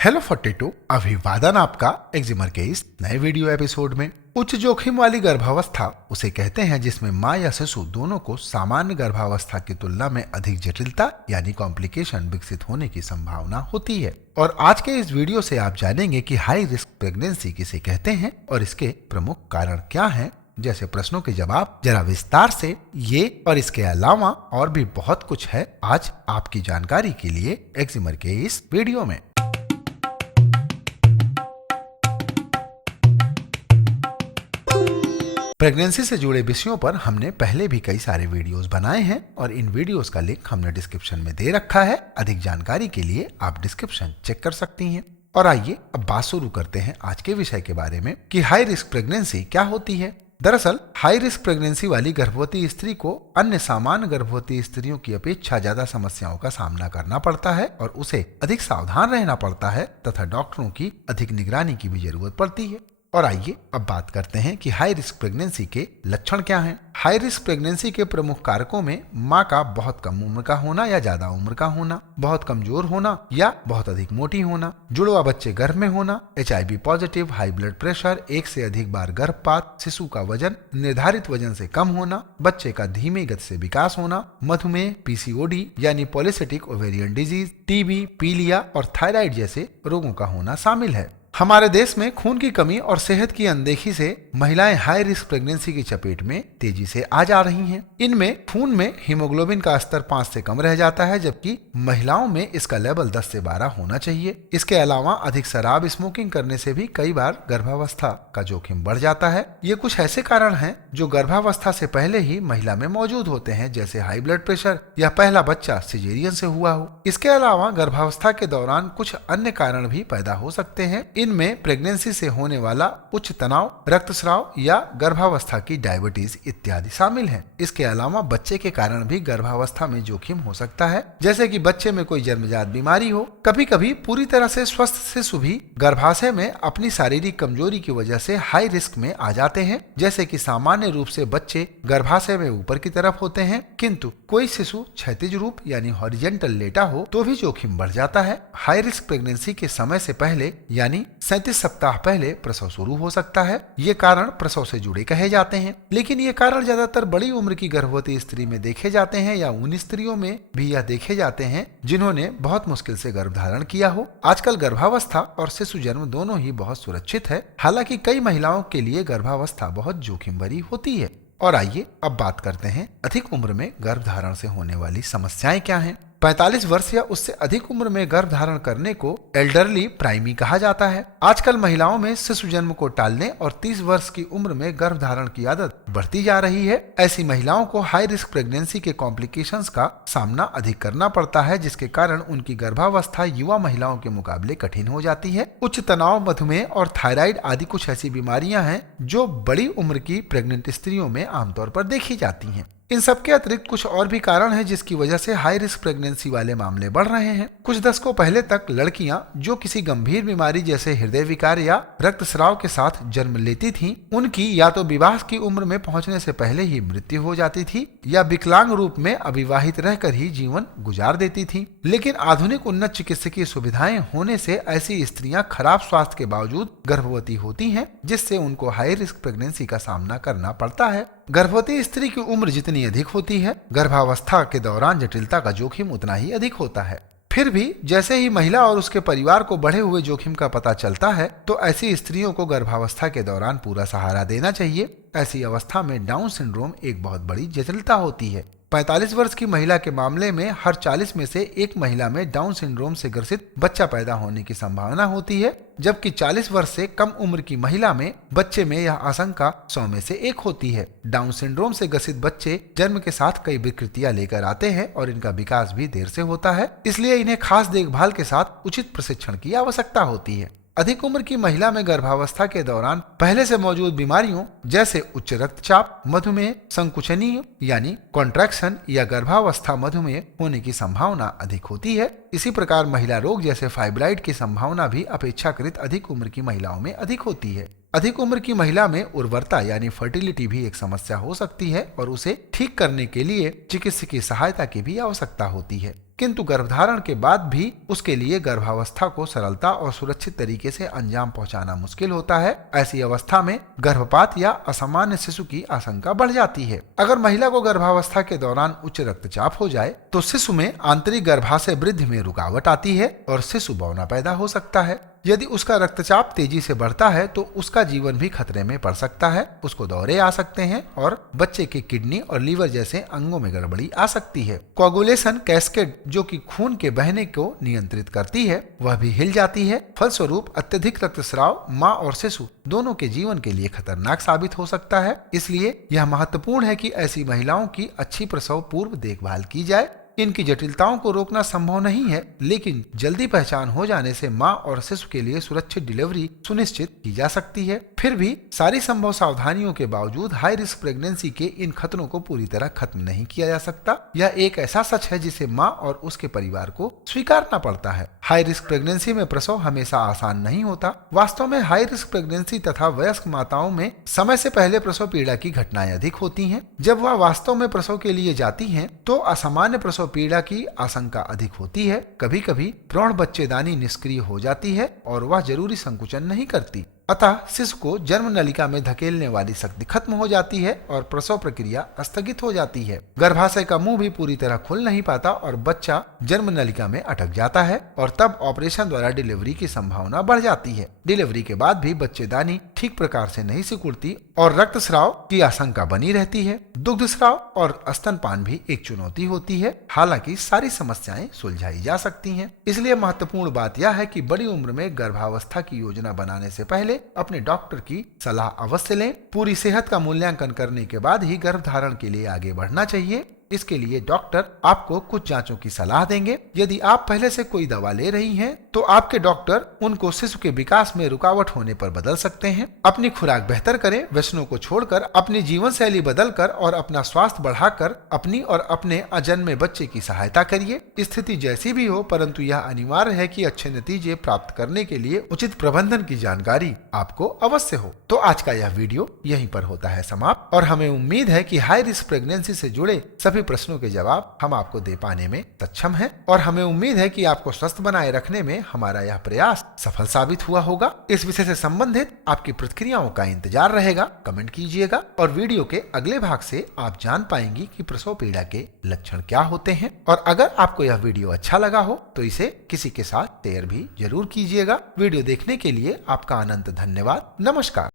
Hello 42 अभिवादन आपका एक्जिमर के इस नए वीडियो एपिसोड में। उच्च जोखिम वाली गर्भावस्था उसे कहते हैं जिसमें माँ या शिशु दोनों को सामान्य गर्भावस्था की तुलना में अधिक जटिलता यानी कॉम्प्लिकेशन विकसित होने की संभावना होती है। और आज के इस वीडियो से आप जानेंगे कि हाई रिस्क प्रेगनेंसी किसे कहते हैं और इसके प्रमुख कारण क्या हैं। जैसे प्रश्नों के जवाब जरा विस्तार से ये और इसके अलावा और भी बहुत कुछ है आज आपकी जानकारी के लिए एक्जिमर के इस वीडियो में। प्रेगनेंसी से जुड़े विषयों पर हमने पहले भी कई सारे वीडियोस बनाए हैं और इन वीडियोस का लिंक हमने डिस्क्रिप्शन में दे रखा है। अधिक जानकारी के लिए आप डिस्क्रिप्शन चेक कर सकती हैं। और आइए अब बात शुरू करते हैं आज के विषय के बारे में कि हाई रिस्क प्रेगनेंसी क्या होती है। दरअसल हाई रिस्क प्रेगनेंसी वाली गर्भवती स्त्री को अन्य सामान्य गर्भवती स्त्रियों की अपेक्षा ज्यादा समस्याओं का सामना करना पड़ता है और उसे अधिक सावधान रहना पड़ता है तथा डॉक्टरों की अधिक निगरानी की भी जरूरत पड़ती है। और आइए अब बात करते हैं कि हाई रिस्क प्रेगनेंसी के लक्षण क्या हैं। हाई रिस्क प्रेगनेंसी के प्रमुख कारकों में माँ का बहुत कम उम्र का होना या ज्यादा उम्र का होना, बहुत कमजोर होना या बहुत अधिक मोटी होना, जुड़वा बच्चे गर्भ में होना, HIV positive, high blood pressure, एक से अधिक बार गर्भपात, शिशु का वजन निर्धारित वजन से कम होना, बच्चे का धीमी गति से विकास होना, मधुमेह, PCOD यानी पॉलिसिस्टिक ओवेरियन डिजीज, TB, पीलिया और थायराइड जैसे रोगों का होना शामिल है। हमारे देश में खून की कमी और सेहत की अनदेखी से महिलाएं हाई रिस्क प्रेगनेंसी की चपेट में तेजी से आ जा रही हैं। इनमें खून में हीमोग्लोबिन का स्तर 5 से कम रह जाता है, जबकि महिलाओं में इसका लेवल 10 से 12 होना चाहिए। इसके अलावा अधिक शराब स्मोकिंग करने से भी कई बार गर्भावस्था का जोखिम बढ़ जाता है। ये कुछ ऐसे कारण हैं जो गर्भावस्था से पहले ही महिला में मौजूद होते हैं, जैसे हाई ब्लड प्रेशर या पहला बच्चा सिजेरियन से हुआ हो। इसके अलावा गर्भावस्था के दौरान कुछ अन्य कारण भी पैदा हो सकते हैं। इनमें प्रेगनेंसी से होने वाला उच्च तनाव, रक्तस्राव या गर्भावस्था की डायबिटीज इत्यादि शामिल हैं। इसके अलावा बच्चे के कारण भी गर्भावस्था में जोखिम हो सकता है, जैसे कि बच्चे में कोई जन्मजात बीमारी हो। कभी कभी पूरी तरह से स्वस्थ शिशु भी गर्भाशय में अपनी शारीरिक कमजोरी की वजह से हाई रिस्क में आ जाते हैं। जैसे कि सामान्य रूप से बच्चे गर्भाशय में ऊपर की तरफ होते हैं, किंतु कोई शिशु क्षैतिज रूप यानी हॉरिजॉन्टल लेटा हो तो भी जोखिम बढ़ जाता है। हाई रिस्क प्रेगनेंसी के समय से पहले यानी 37 सप्ताह पहले प्रसव शुरू हो सकता है। ये कारण प्रसव से जुड़े कहे जाते हैं, लेकिन ये कारण ज्यादातर बड़ी उम्र की गर्भवती स्त्री में देखे जाते हैं या उन स्त्रियों में भी यह देखे जाते हैं जिन्होंने बहुत मुश्किल से गर्भ धारण किया हो। आजकल गर्भावस्था और शिशु जन्म दोनों ही बहुत सुरक्षित है, हालांकि कई महिलाओं के लिए गर्भावस्था बहुत जोखिम भरी होती है। और आइए अब बात करते हैं अधिक उम्र में गर्भ धारण से होने वाली समस्याएं क्या हैं। 45 वर्ष या उससे अधिक उम्र में गर्भ धारण करने को एल्डरली प्राइमी कहा जाता है। आजकल महिलाओं में शिशु जन्म को टालने और 30 वर्ष की उम्र में गर्भ धारण की आदत बढ़ती जा रही है। ऐसी महिलाओं को हाई रिस्क प्रेगनेंसी के कॉम्प्लिकेशंस का सामना अधिक करना पड़ता है, जिसके कारण उनकी गर्भावस्था युवा महिलाओं के मुकाबले कठिन हो जाती है। उच्च तनाव, मधुमेह और थायराइड आदि कुछ ऐसी बीमारियां हैं जो बड़ी उम्र की प्रेग्नेंट स्त्रियों में आमतौर पर देखी जाती हैं। इन सबके अतिरिक्त कुछ और भी कारण हैं जिसकी वजह से हाई रिस्क प्रेगनेंसी वाले मामले बढ़ रहे हैं। कुछ दशकों पहले तक लड़कियां जो किसी गंभीर बीमारी जैसे हृदय विकार या रक्तस्राव के साथ जन्म लेती थीं, उनकी या तो विवाह की उम्र में पहुंचने से पहले ही मृत्यु हो जाती थी या विकलांग रूप में अविवाहित रहकर ही जीवन गुजार देती थी। लेकिन आधुनिक उन्नत चिकित्सकीय सुविधाएं होने से ऐसी स्त्रियां खराब स्वास्थ्य के बावजूद गर्भवती होती हैं, जिससे उनको हाई रिस्क प्रेगनेंसी का सामना करना पड़ता है। गर्भवती स्त्री की उम्र जितनी अधिक होती है, गर्भावस्था के दौरान जटिलता का जोखिम उतना ही अधिक होता है। फिर भी जैसे ही महिला और उसके परिवार को बढ़े हुए जोखिम का पता चलता है, तो ऐसी स्त्रियों को गर्भावस्था के दौरान पूरा सहारा देना चाहिए। ऐसी अवस्था में डाउन सिंड्रोम एक बहुत बड़ी जटिलता होती है। 45 वर्ष की महिला के मामले में हर 40 में से एक महिला में डाउन सिंड्रोम से ग्रसित बच्चा पैदा होने की संभावना होती है, जबकि 40 वर्ष से कम उम्र की महिला में बच्चे में यह आशंका 100 में से 1 होती है। डाउन सिंड्रोम से ग्रसित बच्चे जन्म के साथ कई विकृतियां लेकर आते हैं और इनका विकास भी देर से होता है, इसलिए इन्हें खास देखभाल के साथ उचित प्रशिक्षण की आवश्यकता होती है। अधिक उम्र की महिला में गर्भावस्था के दौरान पहले से मौजूद बीमारियों जैसे उच्च रक्तचाप, मधुमेह, संकुचनीय यानी कॉन्ट्रैक्शन या गर्भावस्था मधुमेह होने की संभावना अधिक होती है। इसी प्रकार महिला रोग जैसे फाइब्राइड की संभावना भी अपेक्षाकृत अधिक उम्र की महिलाओं में अधिक होती है। अधिक उम्र की महिला में उर्वरता यानी फर्टिलिटी भी एक समस्या हो सकती है और उसे ठीक करने के लिए चिकित्सकीय सहायता की भी आवश्यकता होती है। किंतु गर्भधारण के बाद भी उसके लिए गर्भावस्था को सरलता और सुरक्षित तरीके से अंजाम पहुंचाना मुश्किल होता है। ऐसी अवस्था में गर्भपात या असामान्य शिशु की आशंका बढ़ जाती है। अगर महिला को गर्भावस्था के दौरान उच्च रक्तचाप हो जाए तो शिशु में आंतरिक गर्भाशय वृद्धि में रुकावट आती है और शिशु बौना पैदा हो सकता है। यदि उसका रक्तचाप तेजी से बढ़ता है तो उसका जीवन भी खतरे में पड़ सकता है। उसको दौरे आ सकते हैं और बच्चे के किडनी और लीवर जैसे अंगों में गड़बड़ी आ सकती है। कोगुलेशन कैस्केड, जो कि खून के बहने को नियंत्रित करती है, वह भी हिल जाती है। फलस्वरूप अत्यधिक रक्तस्राव माँ और शिशु दोनों के जीवन के लिए खतरनाक साबित हो सकता है। इसलिए यह महत्वपूर्ण है कि ऐसी महिलाओं की अच्छी प्रसव पूर्व देखभाल की जाए। इनकी जटिलताओं को रोकना संभव नहीं है, लेकिन जल्दी पहचान हो जाने से मां और शिशु के लिए सुरक्षित डिलीवरी सुनिश्चित की जा सकती है। फिर भी सारी संभव सावधानियों के बावजूद हाई रिस्क प्रेगनेंसी के इन खतरों को पूरी तरह खत्म नहीं किया जा सकता। यह एक ऐसा सच है जिसे मां और उसके परिवार को स्वीकारना पड़ता है। हाई रिस्क प्रेगनेंसी में प्रसव हमेशा आसान नहीं होता। वास्तव में हाई रिस्क प्रेगनेंसी तथा वयस्क माताओं में समय से पहले प्रसव पीड़ा की घटनाएं अधिक होती हैं। जब वह वास्तव में प्रसव के लिए जाती हैं, तो असामान्य प्रसव पीड़ा की आशंका अधिक होती है। कभी कभी भ्रूण बच्चेदानी निष्क्रिय हो जाती है और वह जरूरी संकुचन नहीं करती। अतः शिशु को जन्म नलिका में धकेलने वाली शक्ति खत्म हो जाती है और प्रसव प्रक्रिया स्थगित हो जाती है। गर्भाशय का मुंह भी पूरी तरह खुल नहीं पाता और बच्चा जन्म नलिका में अटक जाता है और तब ऑपरेशन द्वारा डिलीवरी की संभावना बढ़ जाती है। डिलीवरी के बाद भी बच्चेदानी ठीक प्रकार से नहीं सिकुड़ती और रक्तस्राव की आशंका बनी रहती है। दुग्धस्राव और स्तनपान भी एक चुनौती होती है। हालांकि सारी समस्याएं सुलझाई जा सकती हैं। इसलिए महत्वपूर्ण बात यह है कि बड़ी उम्र में गर्भावस्था की योजना बनाने से पहले अपने डॉक्टर की सलाह अवश्य लें। पूरी सेहत का मूल्यांकन करने के बाद ही गर्भधारण के लिए आगे बढ़ना चाहिए। इसके लिए डॉक्टर आपको कुछ जांचों की सलाह देंगे। यदि आप पहले से कोई दवा ले रही हैं, तो आपके डॉक्टर उनको शिशु के विकास में रुकावट होने पर बदल सकते हैं। अपनी खुराक बेहतर करें, व्यसनों को छोड़कर अपनी जीवन शैली बदलकर और अपना स्वास्थ्य बढ़ाकर अपनी और अपने अजन्मे बच्चे की सहायता करिए। स्थिति जैसी भी हो, परंतु यह अनिवार्य है कि अच्छे नतीजे प्राप्त करने के लिए उचित प्रबंधन की जानकारी आपको अवश्य हो। तो आज का यह वीडियो यहीं पर होता है समाप्त और हमें उम्मीद है कि हाई रिस्क प्रेगनेंसी से जुड़े सभी प्रश्नों के जवाब हम आपको दे पाने में सक्षम हैं और हमें उम्मीद है कि आपको स्वस्थ बनाए रखने में हमारा यह प्रयास सफल साबित हुआ होगा। इस विषय से संबंधित आपकी प्रतिक्रियाओं का इंतजार रहेगा। कमेंट कीजिएगा और वीडियो के अगले भाग से आप जान पाएंगी कि प्रसव पीड़ा के लक्षण क्या होते हैं। और अगर आपको यह वीडियो अच्छा लगा हो तो इसे किसी के साथ शेयर भी जरूर कीजिएगा। वीडियो देखने के लिए आपका अनंत धन्यवाद। नमस्कार।